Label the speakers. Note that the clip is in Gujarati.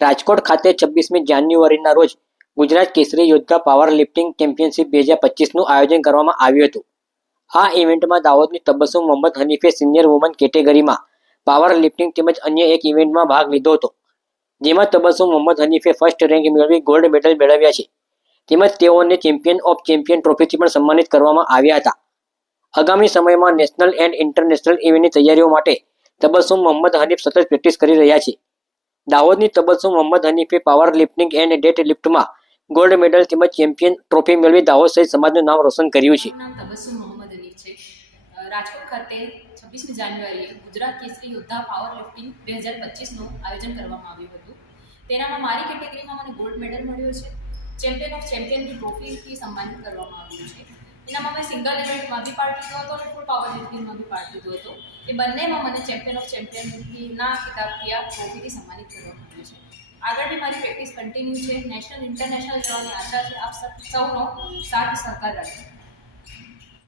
Speaker 1: રાજકોટ ખાતે છવ્વીસમી જાન્યુઆરીના રોજ ગુજરાત કેસરી યોદ્ધા પાવર લિફ્ટિંગ ચેમ્પિયનશિપ બે હજાર પચીસનું આયોજન કરવામાં આવ્યું હતું. આ ઇવેન્ટમાં દાહોદની તબસુમ મોહમ્મદ હનીફે સિનિયર વુમન કેટેગરીમાં પાવર લિફ્ટિંગ તેમજ અન્ય એક ઇવેન્ટમાં ભાગ લીધો હતો. જેમાં તબસ્સુમ મોહમ્મદ હનીફે ફર્સ્ટ રેન્ક મેળવી ગોલ્ડ મેડલ મેળવ્યા છે. તેમજ તેઓને ચેમ્પિયન ઓફ ચેમ્પિયન ટ્રોફીથી પણ સન્માનિત કરવામાં આવ્યા હતા. આગામી સમયમાં નેશનલ એન્ડ ઇન્ટરનેશનલ ઇવેન્ટની તૈયારીઓ માટે તબસ્સુમ મોહમ્મદ હનીફ સતત પ્રેક્ટિસ કરી રહ્યા છે. દાહોદની તબસ્સુમ મોહમ્મદ હનીફે પાવર લિફ્ટિંગ એન્ડ ડેટ લિફ્ટમાં ગોલ્ડ મેડલ તેમજ ચેમ્પિયન ટ્રોફી મેળવી દાહોદ સહિત સમાજનું નામ રોશન કર્યું છે.
Speaker 2: રાજકોટ ખાતે છવ્વીસમી જાન્યુઆરીએ ગુજરાત કેસરી યોદ્ધા પાવર લિફ્ટિંગ બે હજાર પચીસનું આયોજન કરવામાં આવ્યું હતું. તેનામાં મારી કેટેગરીમાં મને ગોલ્ડ મેડલ મળ્યો છે. ચેમ્પિયન ઓફ ચેમ્પિયનની ટ્રોફીથી સન્માનિત કરવામાં આવ્યું છે. એનામાં મેં સિંગલ ઇવેન્ટમાં બી પાર્ટ લીધો હતો અને ફૂલ પાવર લિફ્ટિંગમાં બી પાર્ટ લીધો હતો. એ બંનેમાં મને ચેમ્પિયન ઓફ ચેમ્પિયનના ખિતાબથી આ ટ્રોફીથી સન્માનિત કરવામાં આવ્યું છે. આગળ બી મારી પ્રેક્ટિસ કન્ટિન્યુ છે. નેશનલ ઇન્ટરનેશનલ જવાની આશા છે. આપ સૌનો સાથ સહકાર રાખજો.